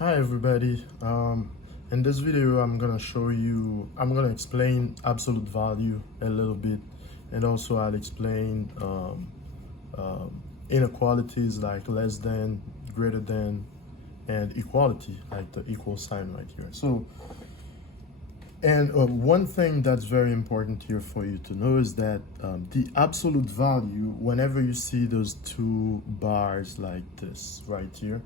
Hi everybody. In this video I'm gonna explain absolute value a little bit, and also I'll explain inequalities like less than, greater than, and equality like the equal sign right here. One thing that's very important here for you to know is that the absolute value, whenever you see those two bars like this right here,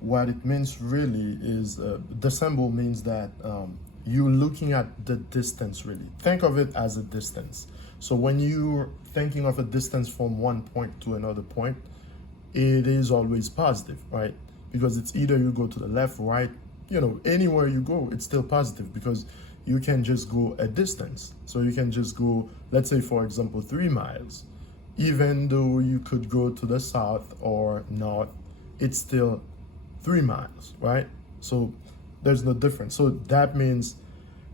what it means really is the symbol means that you're looking at the distance really. Think of it as a distance. So when you're thinking of a distance from one point to another point, it is always positive, right? Because it's either you go to the left, right, anywhere you go, it's still positive because you can just go a distance. So you can just go, let's say, for example, 3 miles. Even though you could go to the south or north, it's still 3 miles, right? So there's no difference. So that means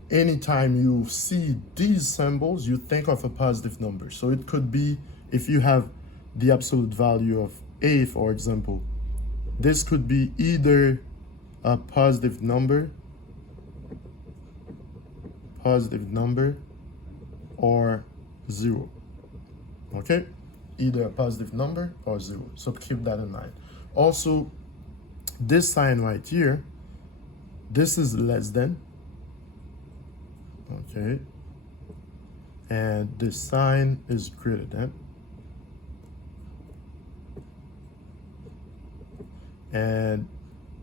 anytime you see these symbols, you think of a positive number. So it could be, if you have the absolute value of A, for example, this could be either a positive number, or 0, okay? Either a positive number or 0. So keep that in mind. Also, this sign right here, this is less than, okay? And this sign is greater than. And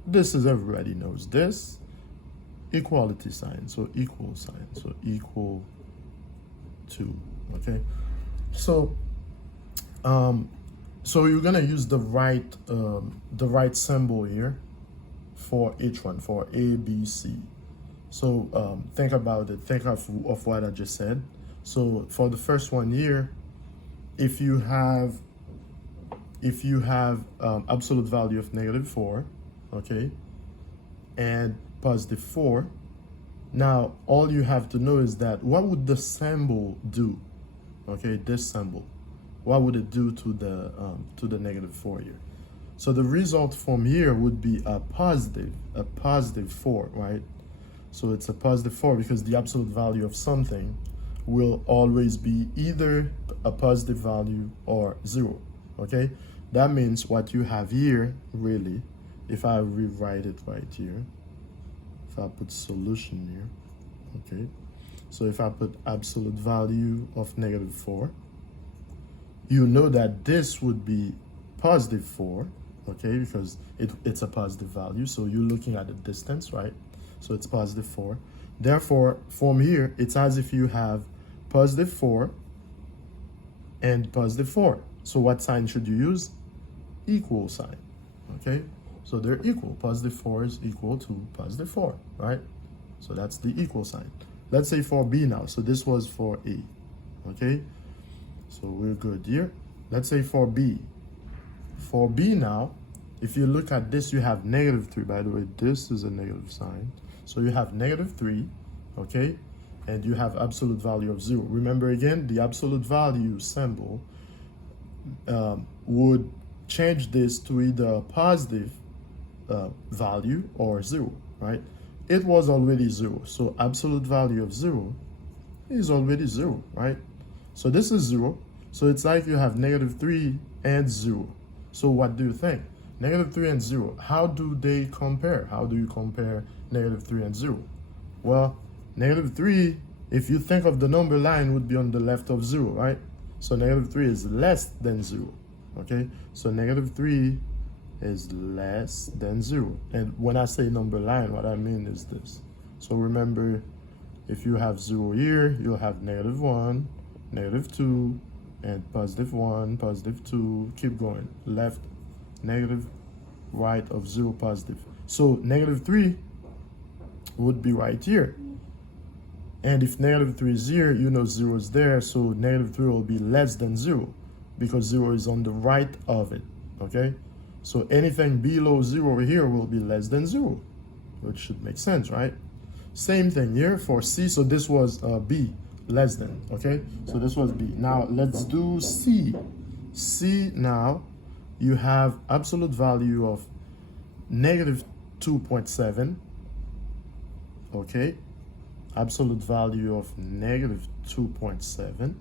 this is, everybody knows this, equality sign, so equal sign, so equal to, okay? So you're gonna use the right symbol here for each one, for A, B, C. So think about it. Think of what I just said. So for the first one here, if you have absolute value of -4, okay, and +4, now all you have to know is that what would the symbol do? Okay, this symbol, what would it do to the -4 here? So the result from here would be a positive 4, right? So it's a +4 because the absolute value of something will always be either a positive value or 0, okay? That means what you have here, really, if I rewrite it right here, if I put solution here, okay? So if I put absolute value of -4, you know that this would be +4, okay, because it's a positive value. So you're looking at the distance, right? So it's +4. Therefore, from here, it's as if you have +4 and +4. So what sign should you use? Equal sign, okay? So they're equal. +4 is equal to +4, right? So that's the equal sign. Let's say for B now. So this was for A, okay? So we're good here. Let's say for B. For B now, if you look at this, you have -3. By the way, this is a negative sign. So you have -3, okay? And you have absolute value of 0. Remember again, the absolute value symbol would change this to either a positive value or 0, right? It was already 0. So absolute value of 0 is already 0, right? So this is 0. So it's like you have -3 and 0. So what do you think? -3 and 0, how do they compare? How do you compare -3 and 0? Well, -3, if you think of the number line, would be on the left of 0, right? So -3 is less than 0, okay? So -3 is less than 0. And when I say number line, what I mean is this. So remember, if you have 0 here, you'll have -1, -2, and +1, +2, keep going, left, negative, right of 0, positive. So -3 would be right here. And if -3 is here, you know 0 is there, so -3 will be less than 0 because 0 is on the right of it, okay? So anything below 0 here will be less than 0, which should make sense, right? Same thing here for C. So this was B, less than, okay? So this was B. Now let's do C. C now, you have absolute value of 2.7, okay, absolute value of negative 2.7,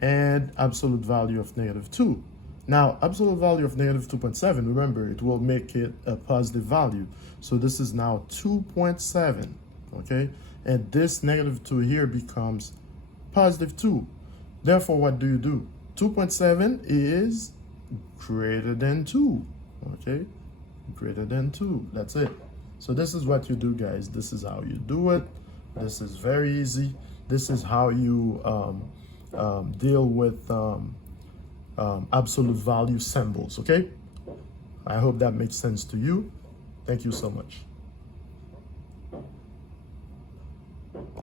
and absolute value of negative 2. Now, absolute value of negative 2.7, remember, it will make it a positive value. So this is now 2.7, okay? And this negative 2 here becomes positive 2. Therefore, what do? 2.7 is greater than 2, okay? Greater than 2, that's it. So this is what you do, guys. This is how you do it. This is very easy. This is how you deal with absolute value symbols, okay? I hope that makes sense to you. Thank you so much.